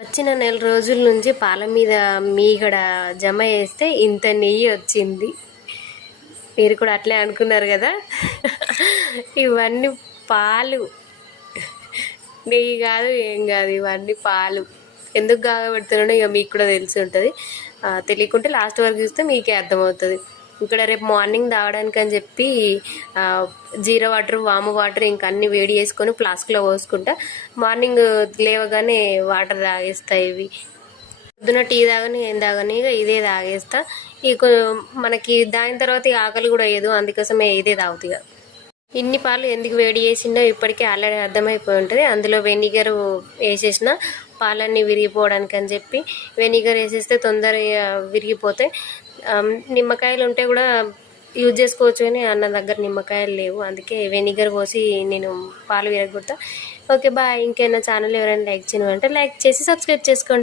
వచ్చిన నెల రోజుల నుంచి పాల మీద మీగడ జమ చేస్తే ఇంత నెయ్యి వచ్చింది. మీరు కూడా అట్లే అనుకున్నారు కదా. ఇవన్నీ పాలు, నెయ్యి కాదు, ఏం కాదు, ఇవన్నీ పాలు. ఎందుకు కాగబెడుతున్నానో ఇక మీకు కూడా తెలిసి ఉంటుంది. తెలియకుంటే లాస్ట్ వరకు చూస్తే మీకే అర్థమవుతుంది. ఇక్కడ రేపు మార్నింగ్ తాగడానికి అని చెప్పి జీరా వాటర్, వాము వాటర్ ఇంకా అన్ని వేడి చేసుకొని ఫ్లాస్క్లో పోసుకుంటా. మార్నింగ్ లేవగానే వాటర్ తాగేస్తాయి. ఇవి పొద్దున టీ తాగని ఏం తాగని ఇదే తాగేస్తా. ఇక మనకి దాని తర్వాత ఆకలి కూడా వేయదు, అందుకోసమే ఇదే తాగుతాయి. ఇన్ని పాలు ఎందుకు వేడి చేసిందో ఇప్పటికే ఆల్రెడీ అర్థమైపోయి ఉంటుంది. అందులో వెనిగర్ వేసేసిన పాలన్నీ విరిగిపోవడానికి అని చెప్పి వెనిగర్ వేసేస్తే తొందరగా విరిగిపోతాయి. నిమ్మకాయలు ఉంటే కూడా యూజ్ చేసుకోవచ్చు, కానీ అన్న దగ్గర నిమ్మకాయలు లేవు, అందుకే వెనిగర్ పోసి నేను పాలు విరగొడతా. Okay bye. ఇంకైనా ఛానల్ ఎవరైనా లైక్ చేయమంటే లైక్ చేసి సబ్స్క్రైబ్ చేసుకోండి.